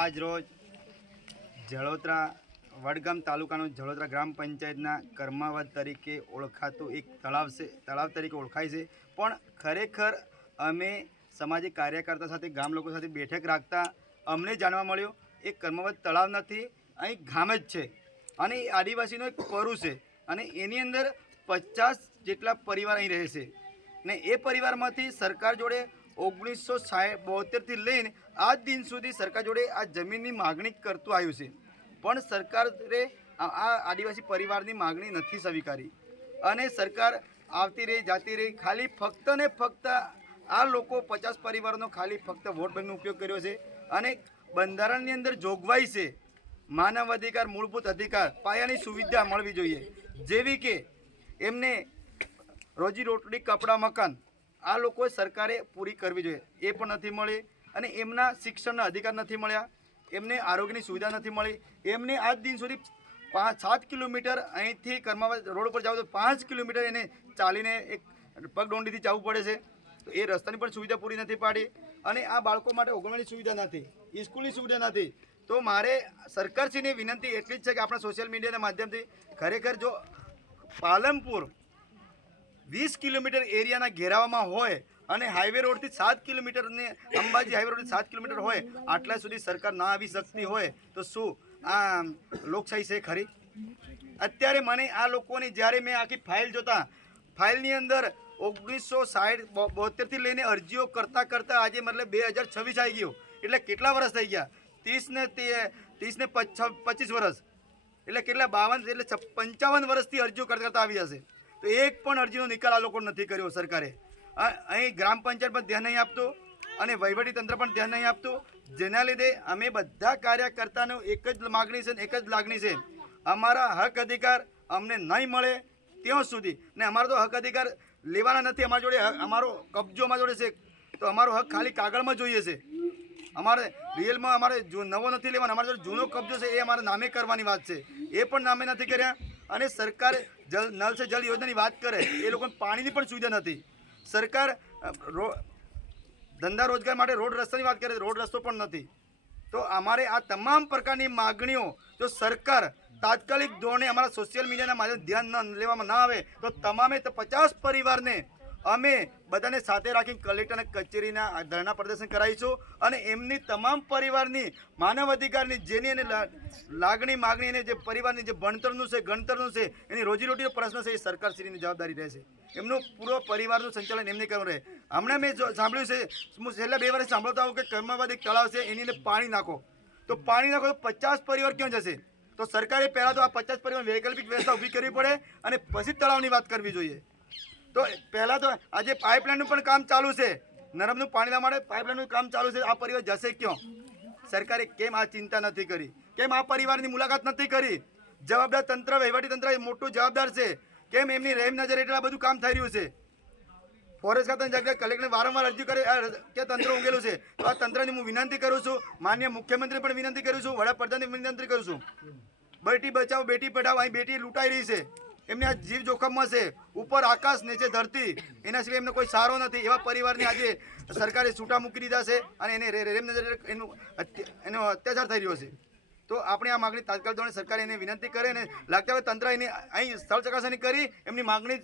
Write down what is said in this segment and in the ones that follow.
આજ રોજ જળોત્રા વડગામ તાલુકાનું જળોત્રા ગ્રામ પંચાયતના કર્માવત તરીકે ઓળખાતું એક તળાવ તરીકે ઓળખાય છે, પણ ખરેખર અમે સામાજિક કાર્યકર્તા સાથે ગામ લોકો સાથે બેઠક રાખતા અમને જાણવા મળ્યું એ કર્માવત તળાવ નથી, અહીં ગામ જ છે અને આદિવાસીનો એક પરું છે અને એની અંદર 50 જેટલા પરિવાર અહીં રહે છે ને એ પરિવારમાંથી સરકાર જોડે 1972થી લઈને આજ દિન સુધી સરકાર જોડે આ જમીનની માગણી કરતું આવ્યું છે, પણ સરકારે આ આદિવાસી પરિવારની માગણી નથી સ્વીકારી અને સરકાર આવતી રહી જાતી રહી. ખાલી ફક્ત ને ફક્ત આ લોકો 50 પરિવારોનો ખાલી ફક્ત વોટ બેંકનો ઉપયોગ કર્યો છે અને બંધારણની અંદર જોગવાઈ છે માનવ અધિકાર, મૂળભૂત અધિકાર, પાયાની સુવિધા મળવી જોઈએ, જેવી કે એમને રોજી રોટલી, કપડાં, મકાન આ લોકો સરકારે પૂરી કરવી જોઈએ, એ પણ નથી મળી અને એમના શિક્ષણના અધિકાર નથી મળ્યા, એમને આરોગ્યની સુવિધા નથી મળી. એમને આજ દિન સુધી 7 કિલોમીટર અહીંથી કર્માવત રોડ પર જાવ તો 5 કિલોમીટર એને ચાલીને એક પગદોંડીથી જવું પડે છે, તો એ રસ્તાની પણ સુવિધા પૂરી નથી પાડી અને આ બાળકો માટે ઓગણવાની સુવિધા નથી, સ્કૂલની સુવિધા નથી. તો મારે સરકારશ્રીની વિનંતી એટલી જ છે કે આપણા સોશિયલ મીડિયાના માધ્યમથી ખરેખર જો પાલનપુર 20 કિલોમીટર એરિયાના ઘેરાવામાં હોય અને હાઈવે રોડથી 7 કિલોમીટર ને અંબાજી હાઈવે રોડથી 7 કિલોમીટર હોય, આટલા સુધી સરકાર ના આવી શકતી હોય તો શું આ લોકશાહી છે ખરી? અત્યારે મને આ લોકોની જ્યારે મેં આખી ફાઇલ જોતા, ફાઇલની અંદર 1972થી લઈને અરજીઓ કરતાં આજે મતલબ 2026 આવી ગયો, એટલે કેટલા વર્ષ થઈ ગયા? 30 ને 25 વર્ષ, એટલે કેટલા 52 એટલે 55 વર્ષથી અરજીઓ કરતા આવી જશે, તો એક પણ અરજીનો નિકાલ આ લોકો નથી કર્યો સરકારે. અહીં ગ્રામ પંચાયત પણ ધ્યાન નહીં આપતું અને વહીવટી તંત્ર પણ ધ્યાન નહીં આપતું, જેના લીધે અમે બધા કાર્યકર્તાનો એક જ માગણી છે, એક જ લાગણી છે, અમારા હક અધિકાર અમને નહીં મળે ત્યાં સુધી, ને અમારો તો હક અધિકાર લેવાના નથી, અમારા જોડે અમારો કબજો અમારા જોડે છે, તો અમારો હક ખાલી કાગળમાં જોઈએ છે, અમારે રિયલમાં અમારે નવો નથી લેવાનો, અમારા જોડે જૂનો કબજો છે એ અમારે નામે કરવાની વાત છે, એ પણ નામે નથી કર્યા. અને સરકાર નલ સે જલ યોજનાની વાત કરે, એ લોકોને પાણીની પણ સુવિધા નથી. સરકાર ધંધા રોજગાર માટે રોડ રસ્તાની વાત કરે, રોડ રસ્તો પણ નથી. તો અમારે આ તમામ પ્રકારની માગણીઓ જો સરકાર તાત્કાલિક ધોરણે અમારા સોશિયલ મીડિયાના માધ્યમથી ધ્યાન ન લેવામાં ના આવે તો તમામે 50 પરિવારને અમે બધાને સાથે રાખીને કલેક્ટરના કચેરીના ધરણા પ્રદર્શન કરાવીશું અને એમની તમામ પરિવારની માનવ અધિકારની જેની એને લાગણી માગણી એને જે પરિવારની જે ભણતરનું છે, ગણતરનું છે, એની રોજીરોટીનો પ્રશ્ન છે, એ સરકારશ્રીની જવાબદારી રહેશે. એમનું પૂરો પરિવારનું સંચાલન એમને કરવું રહે. હમણાં મેં સાંભળ્યું છે, હું છેલ્લા 2 વર્ષ સાંભળતો આવું કે કર્માવત એક તળાવ છે, એની અંદર પાણી નાખો, તો પાણી નાખો તો 50 પરિવાર ક્યાં જશે? તો સરકારે પહેલાં તો આ 50 પરિવાર વૈકલ્પિક વ્યવસ્થા ઊભી કરવી પડે અને પછી તળાવની વાત કરવી જોઈએ. તો પહેલાં તો આજે પાઇપલાઇનનું પણ કામ ચાલુ છે, નર્મદનું પાણી લાવવા માટે પાઇપલાઇનનું કામ ચાલુ છે, આ પરિવાર જશે ક્યાં? સરકારે કેમ આ ચિંતા નથી કરી? કેમ આ પરિવારની મુલાકાત નથી કરી? જવાબદાર તંત્ર, વહીવટી તંત્ર એ મોટું જવાબદાર છે, કેમ એમની રહેમ નજર હેઠળ આ બધું કામ થઈ રહ્યું છે? ફોરેસ્ટ ખાતાની જગ્યાએ કલેક્ટરને વારંવાર અરજી કરે કે તંત્ર ઊંઘેલું છે, તો આ તંત્રની હું વિનંતી કરું છું, માનનીય મુખ્યમંત્રી પણ વિનંતી કરું છું, વડાપ્રધાનને વિનંતી કરું છું, બેટી બચાવો બેટી પઢાઓ, અહીં બેટી લૂંટાઈ રહી છે, એમને આ જીવ જોખમમાં છે, ઉપર આકાશ નીચે ધરતી, એના સિવાય એમને કોઈ સારો નથી, એવા પરિવારની આજે સરકારે છૂટા મૂકી દીધા છે અને એને રેમ નજર એનો અત્યાચાર થઈ રહ્યો છે. તો આપણે આ માગણી તાત્કાલિક ધોરણે સરકારે એને વિનંતી કરે અને લાગતા હોય તંત્ર એને અહીં સ્થળ ચકાસણી કરી એમની માગણી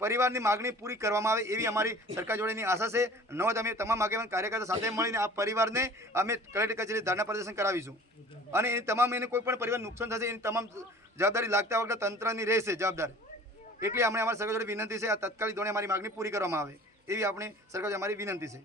પરિવારની માગણી પૂરી કરવામાં આવે એવી અમારી સરકાર જોડેની આશા છે. નવ અમે તમામ આગેવાન કાર્યકર્તા સાથે મળીને આ પરિવારને અમે કલેક્ટર કચેરી ધરણા પ્રદર્શન કરાવીશું અને એ તમામ એને કોઈ પણ પરિવાર નુકસાન થશે એની તમામ જવાબદારી લાગતા વખતે તંત્રની રહેશે જવાબદાર. એટલે અમને અમારી સરકાર જોડે વિનંતી છે, આ તાત્કાલિક ધોરણે અમારી માગણી પૂરી કરવામાં આવે એવી આપણી સરકાર જોડે અમારી વિનંતી છે.